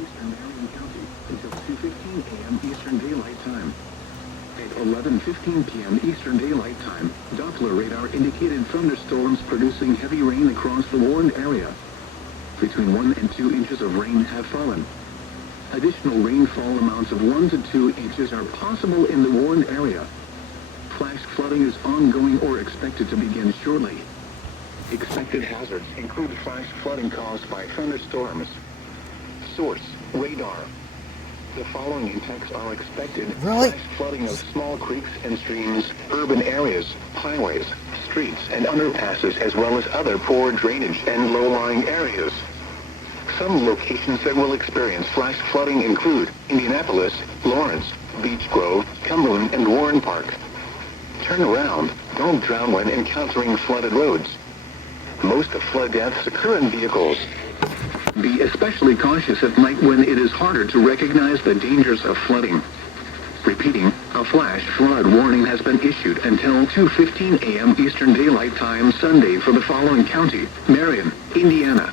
eastern Marion County until 2:15 a.m. Eastern Daylight Time. At 11:15 p.m. Eastern Daylight Time, Doppler radar indicated thunderstorms producing heavy rain across the warned area. Between 1 and 2 inches of rain have fallen. Additional rainfall amounts of 1 to 2 inches are possible in the warned area. Flash flooding is ongoing or expected to begin shortly. Expected hazards include flash flooding caused by thunderstorms. Source: radar. The following impacts are expected. Really? Flash flooding of small creeks and streams, urban areas, highways, streets, and underpasses, as well as other poor drainage and low-lying areas. Some locations that will experience flash flooding include Indianapolis, Lawrence, Beech Grove, Cumberland, and Warren Park. Turn around. Don't drown when encountering flooded roads. Most of flood deaths occur in vehicles. Be especially cautious at night when it is harder to recognize the dangers of flooding. Repeating, a flash flood warning has been issued until 2:15 a.m. Eastern Daylight Time Sunday for the following county: Marion, Indiana,